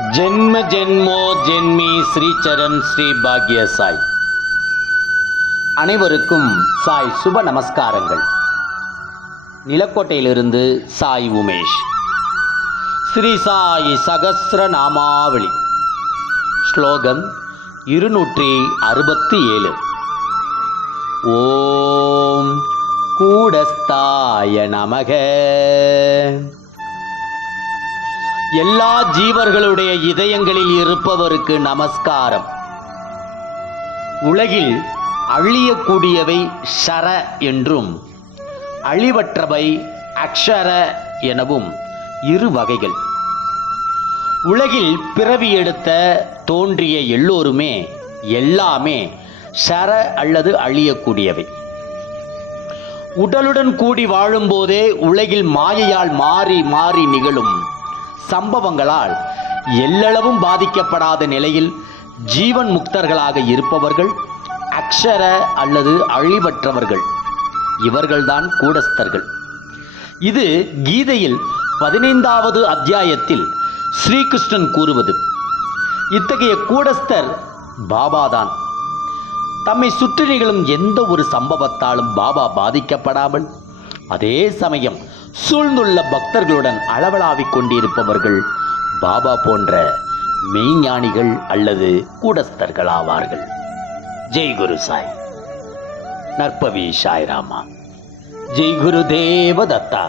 ஜென்ம ஜென்மோ ஜென்மி ஸ்ரீச்சரண் ஸ்ரீ பாக்ய சாய் அனைவருக்கும் சாய் சுப நமஸ்காரங்கள். நிலக்கோட்டையிலிருந்து சாய் உமேஷ். ஸ்ரீ சாய் சகசிர நாமாவளி. ஸ்லோகம் இருநூற்றி அறுபத்தி ஏழு. ஓம் கூடஸ்தாய நமக. எல்லா ஜீவர்களுடைய இதயங்களில் இருப்பவருக்கு நமஸ்காரம். உலகில் அழியக்கூடியவை ஷர என்றும் அழிவற்றவை அக்ஷர எனவும் இரு வகைகள். உலகில் பிறவி எடுத்த தோன்றிய எல்லோருமே எல்லாமே ஷர அல்லது அழியக்கூடியவை. உடலுடன் கூடி வாழும்போதே உலகில் மாயையால் மாறி மாறி நிகழும் சம்பவங்களால் எல்லளவும் பாதிக்கப்படாத நிலையில் ஜீவன் முக்தர்களாக இருப்பவர்கள் அக்ஷர அல்லது அழிவற்றவர்கள். இவர்கள்தான் கூடஸ்தர்கள். இது கீதையில் பதினைந்தாவது அத்தியாயத்தில் ஸ்ரீகிருஷ்ணன் கூறுவது. இத்தகைய கூடஸ்தர் பாபாதான். தம்மை சுற்றி நிகழும் எந்த ஒரு சம்பவத்தாலும் பாபா பாதிக்கப்படாமல் அதே சமயம் சூழ்ந்துள்ள பக்தர்களுடன் அளவலாவிக் கொண்டிருப்பவர்கள் பாபா போன்ற மெய்ஞானிகள் அல்லது கூடஸ்தர்கள் ஆவார்கள் ஜெய் குரு சாய். நற்பவி சாய்ராமா. ஜெய் குரு தேவ தத்தா